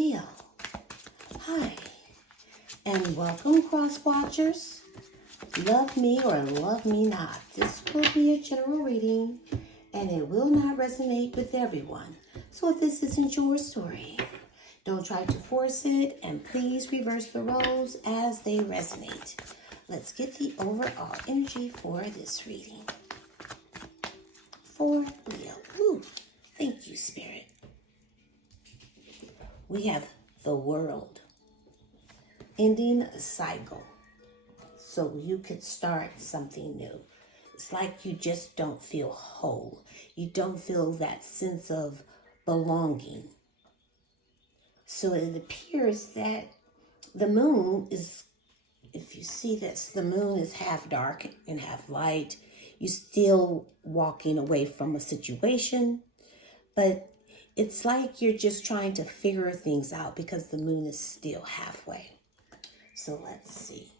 Leo. Hi, and welcome, cross watchers. Love me or love me not. This will be a general reading, and it will not resonate with everyone. So if this isn't your story, don't try to force it, and please reverse the roles as they resonate. Let's get the overall energy for this reading. For Leo. Ooh, thank you, Spirit. We have the world, ending a cycle so you could start something new. It's like you just don't feel whole. You don't feel that sense of belonging. So it appears that the moon is, if you see this, the moon is half dark and half light. You're still walking away from a situation, but it's like you're just trying to figure things out because the moon is still halfway. So let's see.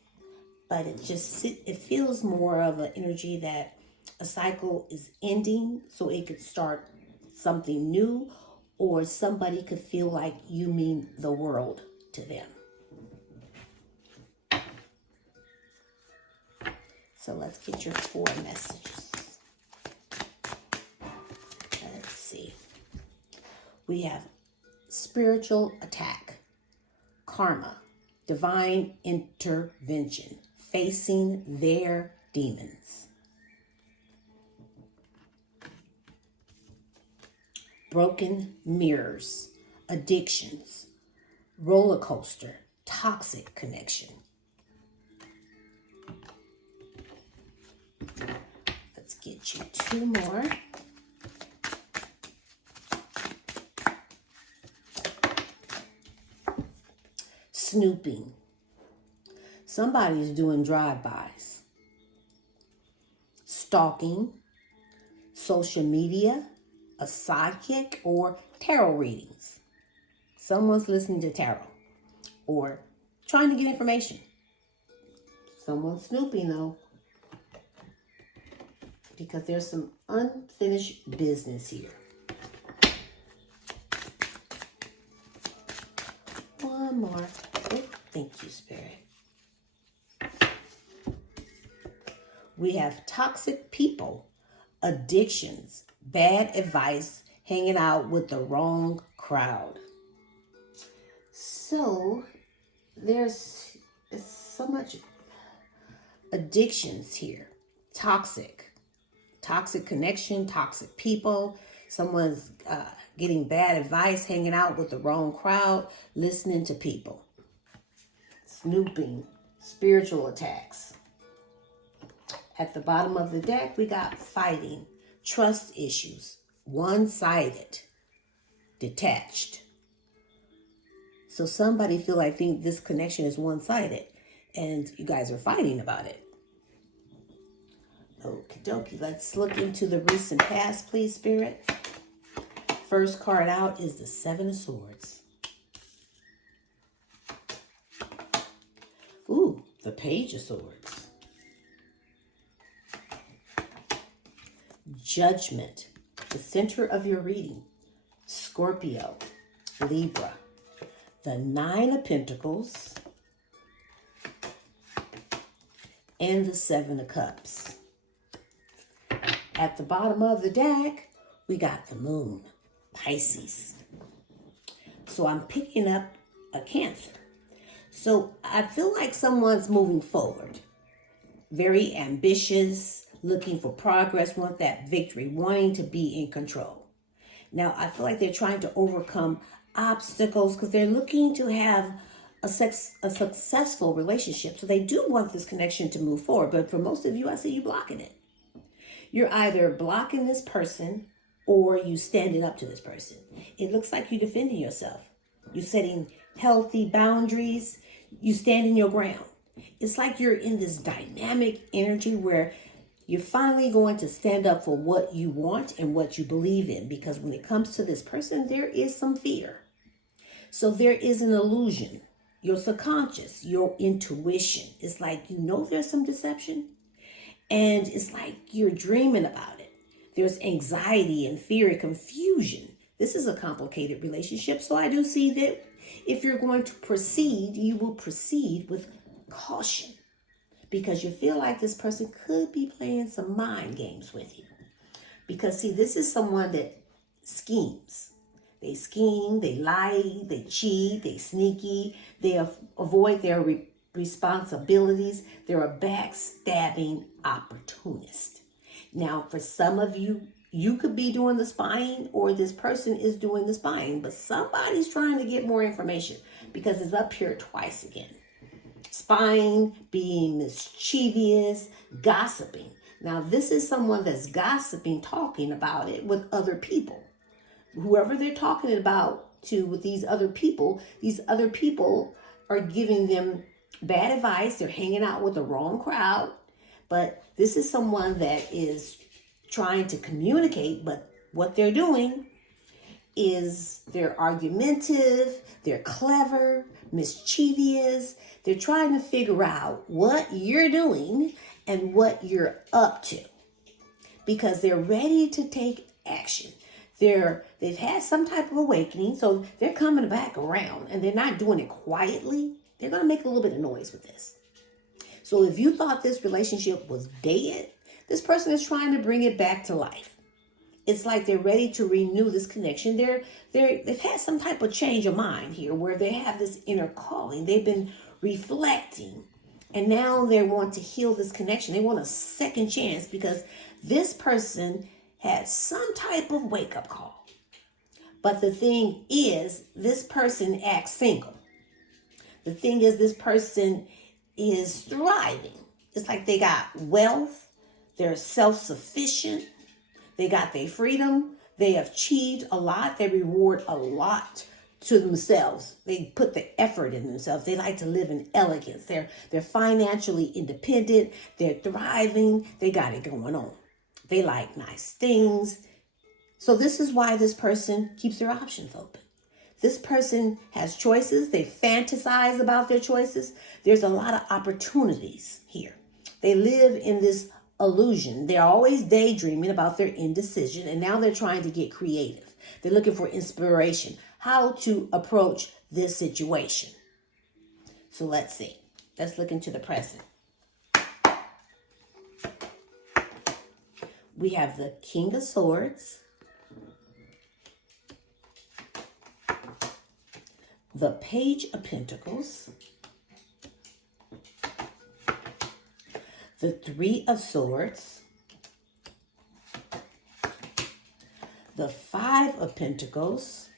But it feels more of an energy that a cycle is ending so it could start something new, or somebody could feel like you mean the world to them. So let's get your 4 messages. Let's see. We have spiritual attack, karma, divine intervention, facing their demons. Broken mirrors, addictions, roller coaster, toxic connection. Let's get you 2 more. Snooping. Somebody's doing drive-bys. Stalking, social media, a psychic, or tarot readings. Someone's listening to tarot or trying to get information. Someone's snooping though, because there's some unfinished business here. One more. Oh, thank you, Spirit. We have toxic people, addictions, bad advice, hanging out with the wrong crowd. So there's so much addictions here. Toxic connection, toxic people. Someone's getting bad advice, hanging out with the wrong crowd, listening to people. Snooping, spiritual attacks. At the bottom of the deck, we got fighting, trust issues, one-sided, detached. So somebody think this connection is one-sided, and you guys are fighting about it. Okie dokie, let's look into the recent past, please, Spirit. First card out is the 7 of Swords. Ooh, the Page of Swords. Judgment, the center of your reading. Scorpio, Libra. The 9 of Pentacles. And the 7 of Cups. At the bottom of the deck, we got the Moon, Pisces. So I'm picking up a Cancer. So I feel like someone's moving forward. Very ambitious, looking for progress, want that victory, wanting to be in control. Now, I feel like they're trying to overcome obstacles because they're looking to have a successful relationship. So they do want this connection to move forward. But for most of you, I see you blocking it. You're either blocking this person or you standing up to this person. It looks like you're defending yourself. You're setting healthy boundaries. You standing your ground. It's like you're in this dynamic energy where you're finally going to stand up for what you want and what you believe in. Because when it comes to this person, there is some fear. So there is an illusion. Your subconscious, your intuition. It's like you know there's some deception. And it's like you're dreaming about it. There's anxiety and fear and confusion. This is a complicated relationship. So I do see that If you're going to proceed, you will proceed with caution because you feel like this person could be playing some mind games with you. Because see, this is someone that schemes. They scheme, they lie, they cheat, they sneaky, they avoid their responsibilities. They're a backstabbing opportunist. Now, for some of you, you could be doing the spying or this person is doing the spying, but somebody's trying to get more information because it's up here twice again. Spying, being mischievous, gossiping. Now, this is someone that's gossiping, talking about it with other people. Whoever they're talking about to with these other people are giving them bad advice. They're hanging out with the wrong crowd. But this is someone that is trying to communicate, but what they're doing is they're argumentative, they're clever, mischievous. They're trying to figure out what you're doing and what you're up to because they're ready to take action. They've had some type of awakening, so they're coming back around and they're not doing it quietly. They're going to make a little bit of noise with this. So if you thought this relationship was dead, this person is trying to bring it back to life. It's like they're ready to renew this connection. They've had some type of change of mind here where they have this inner calling. They've been reflecting and now they want to heal this connection. They want a second chance because this person had some type of wake-up call. But the thing is, this person acts single. The thing is, this person is thriving. It's like they got wealth. They're self-sufficient. They got their freedom. They have achieved a lot. They reward a lot to themselves. They put the effort in themselves. They like to live in elegance. They're financially independent. They're thriving. They got it going on. They like nice things. So this is why this person keeps their options open. This person has choices. They fantasize about their choices. There's a lot of opportunities here. They live in this illusion. They're always daydreaming about their indecision, and now they're trying to get creative. They're looking for inspiration, how to approach this situation. So let's see. Let's look into the present. We have the King of Swords, the Page of Pentacles, the Three of Swords, the Five of Pentacles,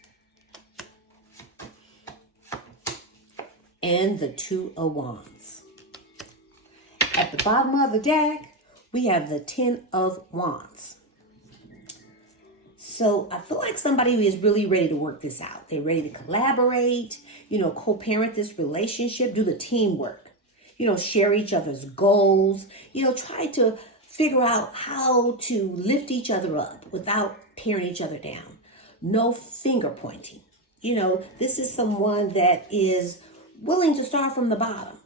and the Two of Wands. At the bottom of the deck, we have the Ten of Wands. So I feel like somebody who is really ready to work this out. They're ready to collaborate, co-parent this relationship, do the teamwork, share each other's goals, try to figure out how to lift each other up without tearing each other down. No finger pointing. This is someone that is willing to start from the bottom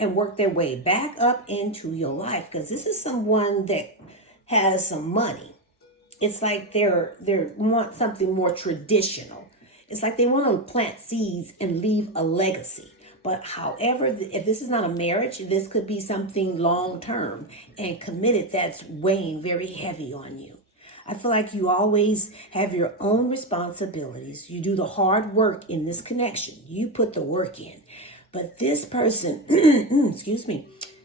and work their way back up into your life, because this is someone that has some money. It's like they want something more traditional. It's like they want to plant seeds and leave a legacy. But however, if this is not a marriage, this could be something long-term and committed that's weighing very heavy on you. I feel like you always have your own responsibilities. You do the hard work in this connection. You put the work in. But this person,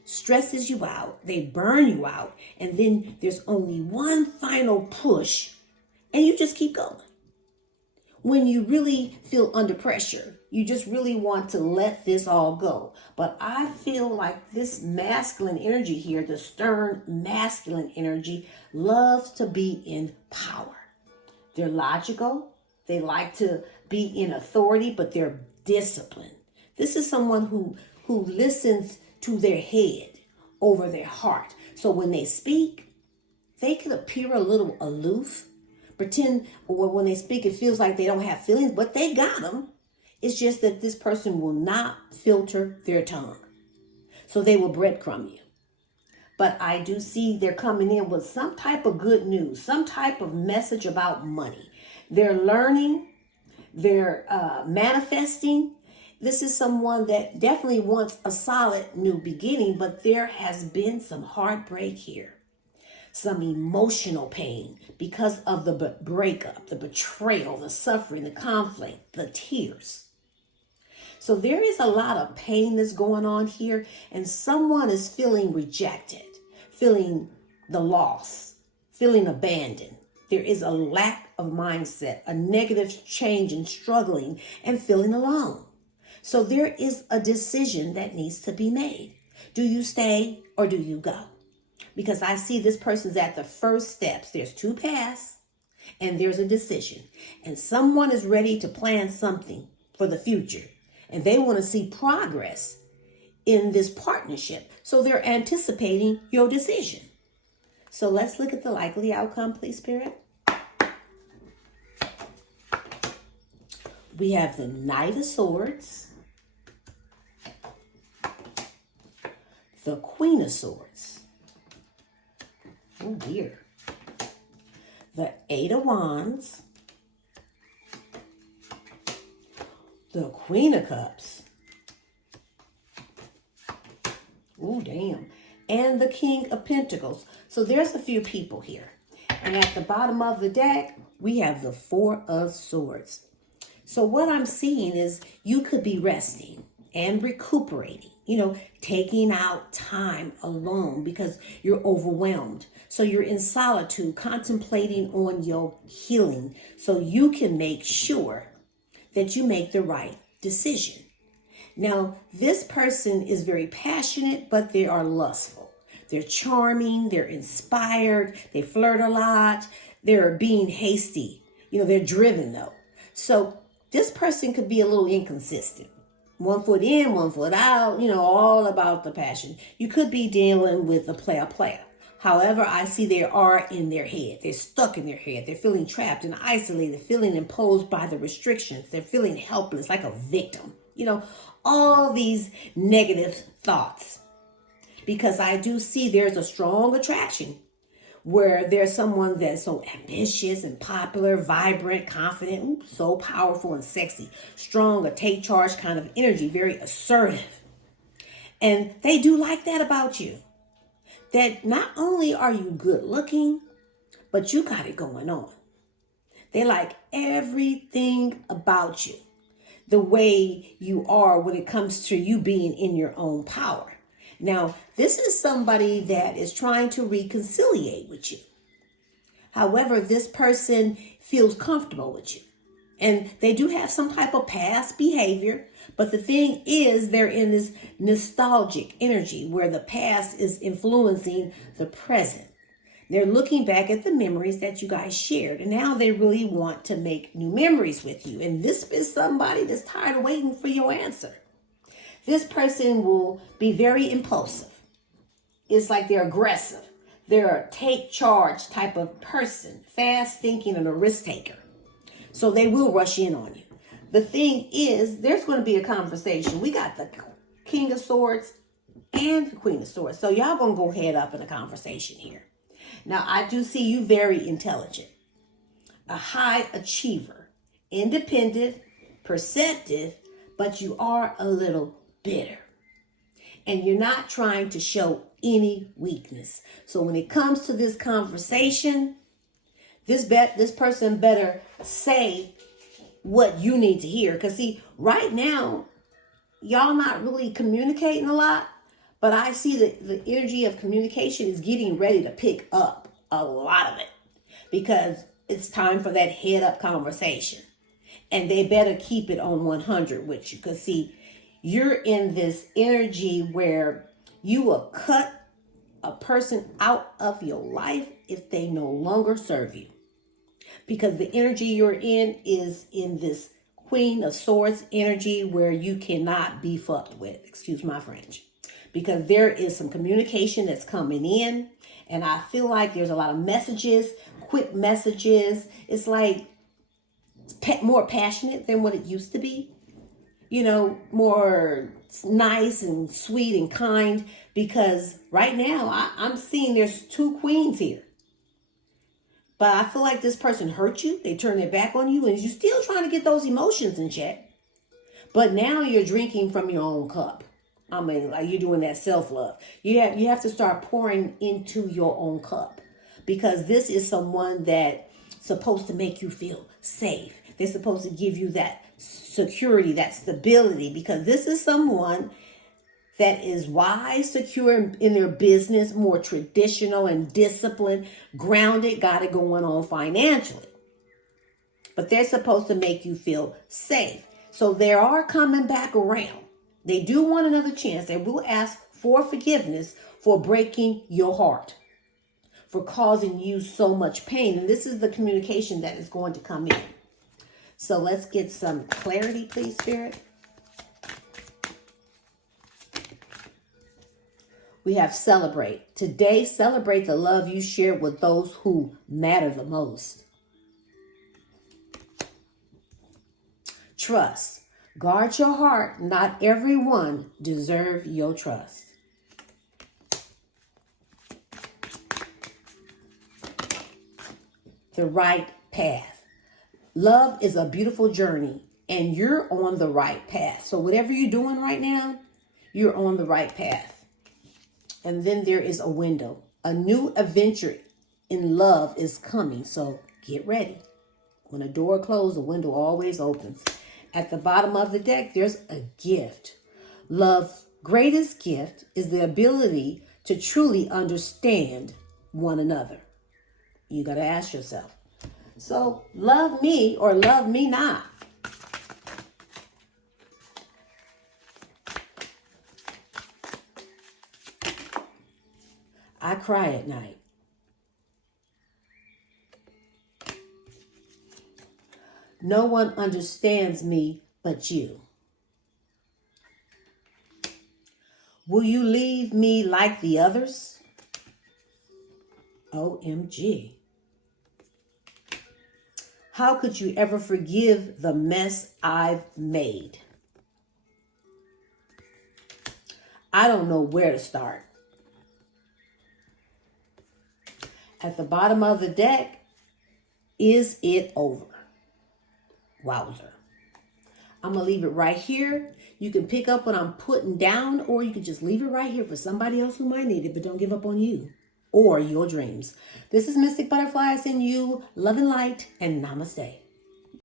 stresses you out. They burn you out. And then there's only one final push and you just keep going. When you really feel under pressure, you just really want to let this all go. But I feel like this masculine energy here, the stern masculine energy, loves to be in power. They're logical. They like to be in authority, but they're disciplined. This is someone who listens to their head over their heart. So when they speak, they could appear a little aloof, pretend, or when they speak, it feels like they don't have feelings, but they got them. It's just that this person will not filter their tongue. So they will breadcrumb you. But I do see they're coming in with some type of good news, some type of message about money. They're learning. They're manifesting. This is someone that definitely wants a solid new beginning, but there has been some heartbreak here, some emotional pain because of the breakup, the betrayal, the suffering, the conflict, the tears. So there is a lot of pain that's going on here, and someone is feeling rejected, feeling the loss, feeling abandoned. There is a lack of mindset, a negative change in struggling and feeling alone. So there is a decision that needs to be made. Do you stay or do you go? Because I see this person's at the first steps. There's 2 paths and there's a decision. And someone is ready to plan something for the future. And they want to see progress in this partnership. So they're anticipating your decision. So let's look at the likely outcome, please, Spirit. We have the Knight of Swords, the Queen of Swords. Oh dear. The 8 of Wands, the Queen of Cups. Oh damn. And the King of Pentacles. So there's a few people here. And at the bottom of the deck, we have the 4 of Swords. So what I'm seeing is you could be resting and recuperating, taking out time alone because you're overwhelmed. So you're in solitude, contemplating on your healing so you can make sure that you make the right decision. Now, this person is very passionate, but they are lustful. They're charming, they're inspired, they flirt a lot, they're being hasty. They're driven though. So this person could be a little inconsistent. 1 foot in, 1 foot out, all about the passion. You could be dealing with a player. However, I see they are in their head. They're stuck in their head. They're feeling trapped and isolated, feeling imposed by the restrictions. They're feeling helpless, like a victim. All these negative thoughts. Because I do see there's a strong attraction where there's someone that's so ambitious and popular, vibrant, confident, so powerful and sexy, strong, a take charge kind of energy, very assertive. And they do like that about you. That not only are you good looking, but you got it going on. They like everything about you, the way you are when it comes to you being in your own power. Now, this is somebody that is trying to reconciliate with you. However, this person feels comfortable with you. And they do have some type of past behavior. But the thing is, they're in this nostalgic energy where the past is influencing the present. They're looking back at the memories that you guys shared. And now they really want to make new memories with you. And this is somebody that's tired of waiting for your answer. This person will be very impulsive. It's like they're aggressive. They're a take charge type of person, fast thinking and a risk taker. So they will rush in on you. The thing is, there's going to be a conversation. We got the King of Swords and the Queen of Swords. So y'all going to go head up in a conversation here. Now, I do see you very intelligent, a high achiever, independent, perceptive, but you are a little bitter. And you're not trying to show any weakness. So when it comes to this conversation, this person better say what you need to hear. Because see, right now, y'all not really communicating a lot. But I see that the energy of communication is getting ready to pick up a lot of it. Because it's time for that head up conversation. And they better keep it on 100 with you. Because see, you're in this energy where you will cut a person out of your life if they no longer serve you. Because the energy you're in is in this Queen of Swords energy where you cannot be fucked with. Excuse my French. Because there is some communication that's coming in. And I feel like there's a lot of messages, quick messages. It's like more passionate than what it used to be. More nice and sweet and kind. Because right now I'm seeing there's 2 queens here. But I feel like this person hurt you. They turn their back on you, and you're still trying to get those emotions in check. But now you're drinking from your own cup. I mean, like, you're doing that self-love. You have to start pouring into your own cup, because this is someone that's supposed to make you feel safe. They're supposed to give you that security, that stability, because this is someone that is wise, secure in their business, more traditional and disciplined, grounded, got it going on financially. But they're supposed to make you feel safe. So they are coming back around. They do want another chance. They will ask for forgiveness for breaking your heart, for causing you so much pain. And this is the communication that is going to come in. So let's get some clarity, please, Spirit. We have celebrate. Today, celebrate the love you share with those who matter the most. Trust. Guard your heart. Not everyone deserves your trust. The right path. Love is a beautiful journey, and you're on the right path. So whatever you're doing right now, you're on the right path. And then there is a window. A new adventure in love is coming. So get ready. When a door closes, a window always opens. At the bottom of the deck, there's a gift. Love's greatest gift is the ability to truly understand one another. You got to ask yourself. So love me or love me not. I cry at night. No one understands me but you. Will you leave me like the others? OMG. How could you ever forgive the mess I've made? I don't know where to start. At the bottom of the deck, is it over? Wowzer. I'm going to leave it right here. You can pick up what I'm putting down, or you can just leave it right here for somebody else who might need it, but don't give up on you or your dreams. This is Mystic Butterfly. I send you love and light, and namaste.